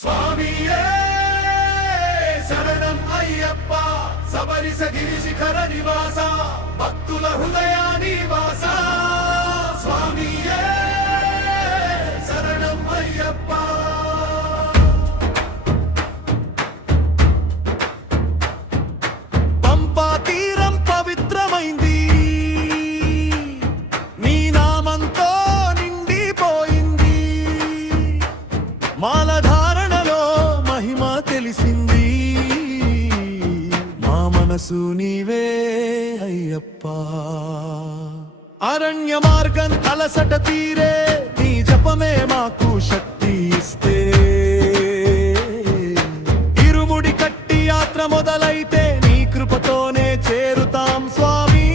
స్వామియే శరణం అయ్యప్ప శబరిసగిరి శిఖర నివాస భక్తుల హృదయాని వాస స్వామియే శరణం అయ్యప్ప. పంపా తీరం పవిత్రమైంది నీ నామంతో నిండిపోయింది, మాలధారణలో మహిమ తెలిసింది, మా మనసు నీవే అయ్యప్ప. అరణ్య మార్గం అలసట తీరే నీ జపమే మాకు శక్తి ఇస్తే, ఇరుముడి కట్టి యాత్ర మొదలైతే నీ కృపతోనే చేరుతాం స్వామి.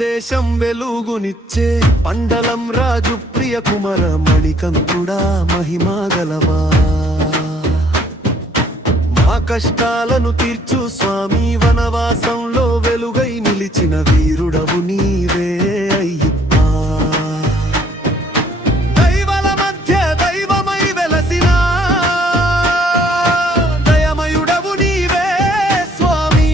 దేశం వెలుగునిచ్చే పండలం రాజు ప్రియ కుమర మణికంఠుడా మహిమా గలవా, మా కష్టాలను తీర్చు స్వామి, వనవాసంలో వెలుగై నిలిచిన వీరుడవు నీవే అయ్యప్ప. దైవల మధ్య దైవమై వెలసిన దయమయుడవు నీవే స్వామి,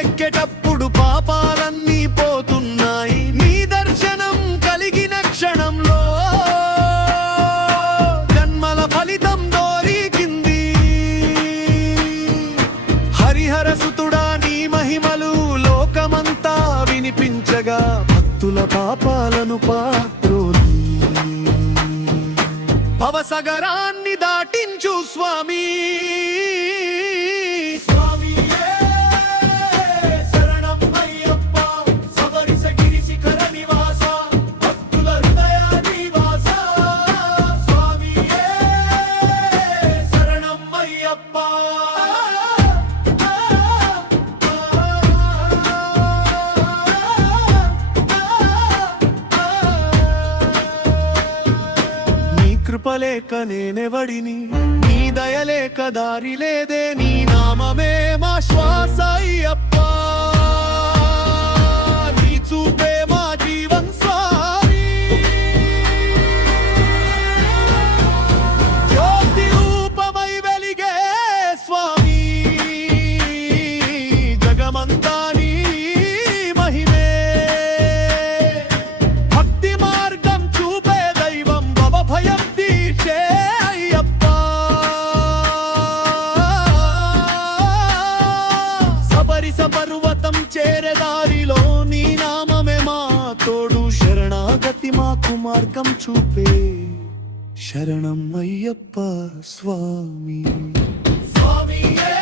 ఎక్కేటప్పుడు పాపాలన్నీ పోతున్నాయి, నీ దర్శనం కలిగిన క్షణంలో జన్మల ఫలితం దొరికింది. హరిహర సుతుడా నీ మహిమలు లోకమంతా వినిపించగా, భక్తుల పాపాలను పాత్రోని భవసగరాన్ని దాటించు స్వామి. కృపలేక నేనెవడిని, నీ దయలేక దారి లేదే, నీ నామమే మా శ్వాస అయ్యప్ప, నీ చూపే మా జీవన్ స్వామి. జ్యోతి రూపమై వెలిగే స్వామి, జగమంతా నీ మహిమే, భక్తి మార్గం చూపే దైవం భయం అయ్యప్ప. సబరిస పర్వతం చేరే దారిలో నీ నామమే మా తోడు, శరణాగతి మాకు మార్గం చూపే శరణం అయ్యప్ప స్వామి. స్వామియే